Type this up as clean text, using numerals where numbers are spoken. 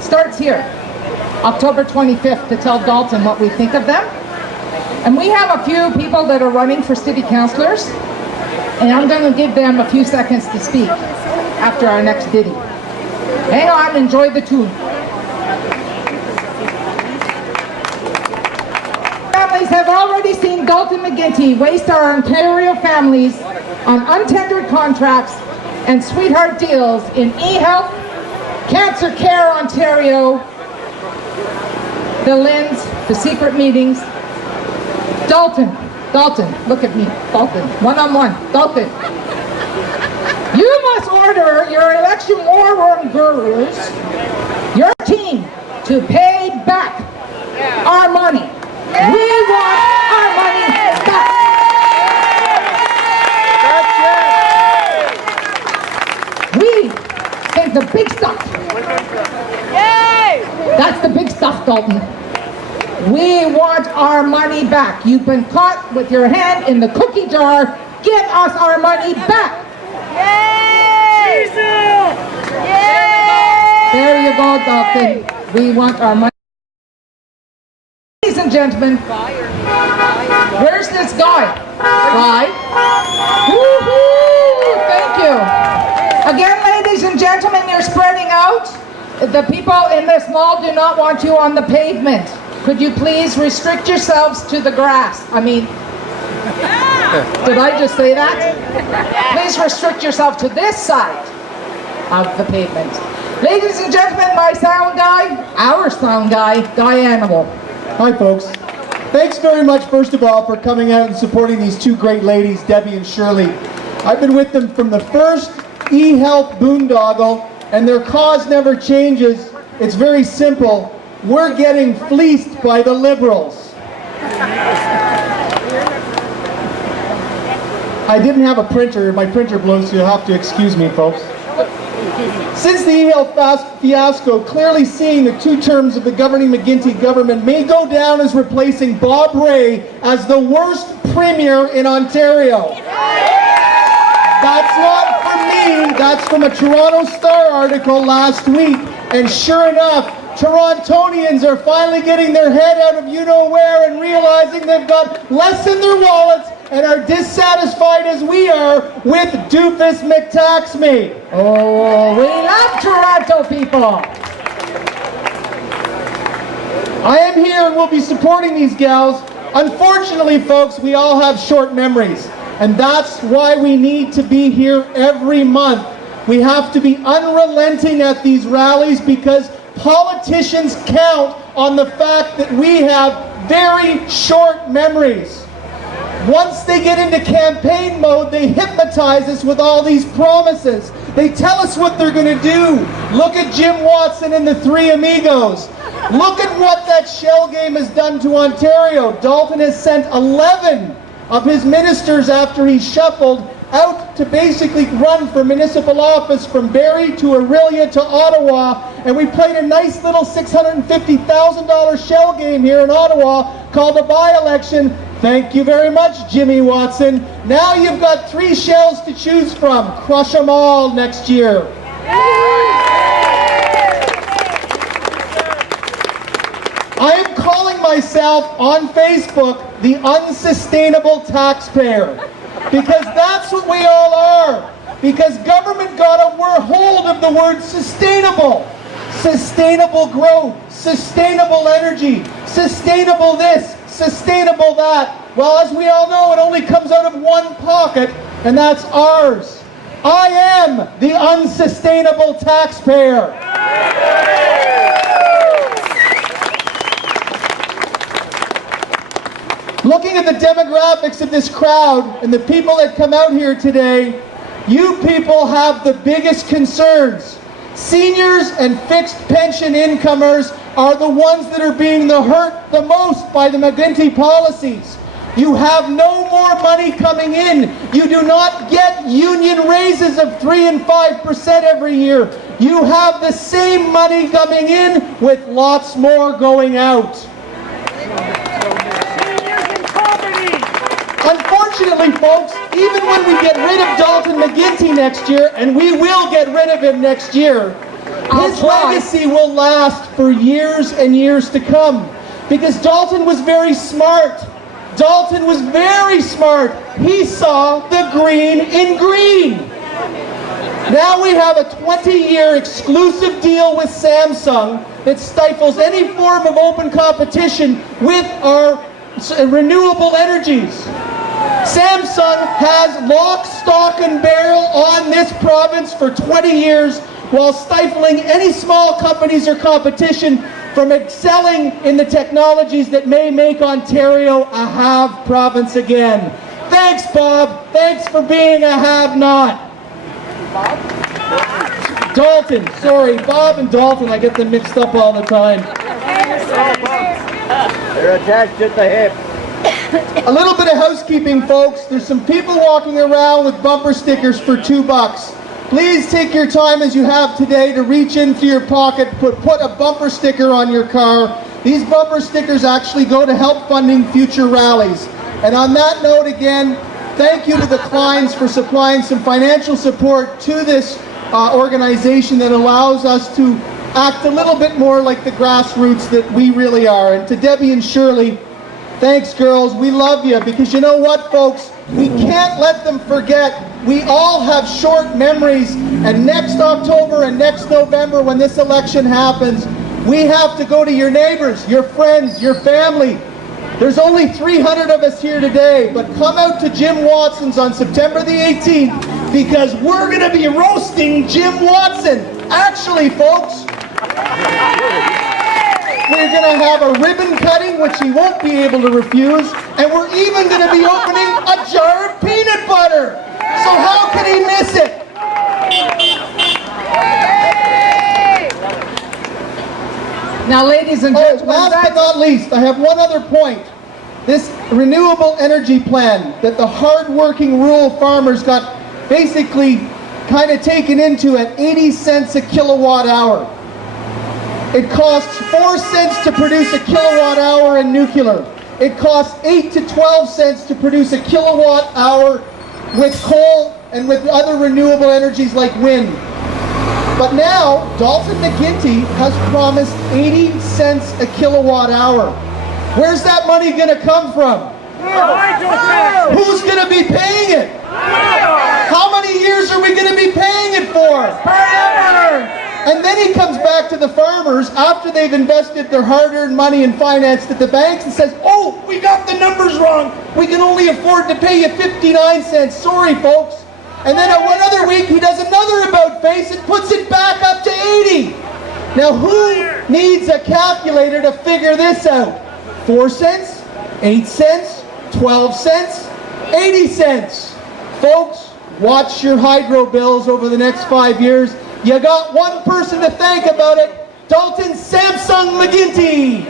starts here, October 25th, to tell Dalton what we think of them. And we have a few people that are running for city councillors, and I'm going to give them a few seconds to speak after our next ditty. Hang on, enjoy the tune. Families have already seen Dalton Mcguinty waste our Ontario families on untendered contracts and sweetheart deals in e-health, Cancer Care Ontario, the LINs, the secret meetings. Dalton, look at me, Dalton, one-on-one, Dalton. You must order your election war room gurus, your team, to pay back our money. We want our money back. We think the big stuff. That's the big stuff, Dalton. We want our money back. You've been caught with your hand in the cookie jar. Give us our money back. Yay! Yay! There you go, Dalton. We want our money. Ladies and gentlemen, where's this guy? Guy? Woo-hoo! Thank you. Again, ladies and gentlemen, you're spreading out. The people in this mall do not want you on the pavement. Could you please restrict yourselves to the grass? I mean, did I just say that? Please restrict yourself to this side of the pavement. Ladies and gentlemen, my sound guy, our sound guy, Guy Animal. Hi folks. Thanks very much, first of all, for coming out and supporting these two great ladies, Debbie and Shirley. I've been with them from the first e-health boondoggle, and their cause never changes. It's very simple. We're getting fleeced by the Liberals. I didn't have a printer. My printer blew, so you'll have to excuse me, folks. Since the e-health fiasco, clearly seeing the 2 terms of the governing McGuinty government may go down as replacing Bob Rae as the worst premier in Ontario. That's not from me. That's from a Toronto Star article last week. And sure enough, Torontonians are finally getting their head out of you-know-where and realizing they've got less in their wallets and are dissatisfied as we are with Doofus McTaxme. Oh, we love Toronto people. I am here and will be supporting these gals. Unfortunately, folks, we all have short memories. And that's why we need to be here every month. We have to be unrelenting at these rallies because politicians count on the fact that we have very short memories. Once they get into campaign mode, they hypnotize us with all these promises. They tell us what they're going to do. Look at Jim Watson and the Three Amigos. Look at what that shell game has done to Ontario. Dalton has sent 11 of his ministers after he shuffled out to basically run for municipal office from Barrie to Orillia to Ottawa, and we played a nice little $650,000 shell game here in Ottawa called a by-election. Thank you very much, Jimmy Watson. Now you've got 3 shells to choose from. Crush them all next year. I am calling myself on Facebook the unsustainable taxpayer. Because that's what we all are. Because government got a hold of the word sustainable. Sustainable growth, sustainable energy, sustainable this, sustainable that. Well, as we all know, it only comes out of one pocket, and that's ours. I am the unsustainable taxpayer. Looking at the demographics of this crowd and the people that come out here today, you people have the biggest concerns. Seniors and fixed pension incomers are the ones that are being hurt the most by the McGuinty policies. You have no more money coming in. You do not get union raises of 3 and 5% every year. You have the same money coming in with lots more going out. Unfortunately, folks, even when we get rid of Dalton Mcguinty next year, and we will get rid of him next year, His legacy will last for years and years to come, because Dalton was very smart. Dalton was very smart. He saw the green in green. Now we have a 20-year exclusive deal with Samsung that stifles any form of open competition with our renewable energies. Samsung has lock, stock, and barrel on this province for 20 years while stifling any small companies or competition from excelling in the technologies that may make Ontario a have province again. Thanks, Bob. Thanks for being a have-not. Dalton, sorry, Bob and Dalton, I get them mixed up all the time. They're attached at the hip. A little bit of housekeeping, folks. There's some people walking around with bumper stickers for $2. Please take your time as you have today to reach into your pocket, put a bumper sticker on your car. These bumper stickers actually go to help funding future rallies. And on that note, again, thank you to the Kleins for supplying some financial support to this organization that allows us to act a little bit more like the grassroots that we really are. And to Debbie and Shirley, thanks, girls. We love you, because you know what, folks? We can't let them forget. We all have short memories, and next October and next November, when this election happens, we have to go to your neighbors, your friends, your family. There's only 300 of us here today, but come out to Jim Watson's on September the 18th, because we're going to be roasting Jim Watson. Actually, folks, we're going to have a ribbon cutting, which he won't be able to refuse, and we're even going to be opening a jar of peanut butter. So how can he miss it? Now, ladies and gentlemen, last but not least, I have one other point. This renewable energy plan that the hard-working rural farmers got basically kind of taken into at 80 cents a kilowatt hour. It costs 4 cents to produce a kilowatt hour in nuclear. It costs 8 to 12 cents to produce a kilowatt hour with coal and with other renewable energies like wind. But now, Dalton Mcguinty has promised 80 cents a kilowatt hour. Where's that money going to come from? Who's going to be paying it? How many years are we going to be paying it for? Forever! And then he comes back to the farmers after they've invested their hard-earned money and financed at the banks and says, oh, we got the numbers wrong. We can only afford to pay you 59 cents. Sorry, folks. And then one other week, he does another about-face and puts it back up to 80. Now, who needs a calculator to figure this out? 4 cents? 8 cents? 12 cents? 80 cents? Folks, watch your hydro bills over the next 5 years. You got one person to thank about it, Dalton Samsung Mcguinty.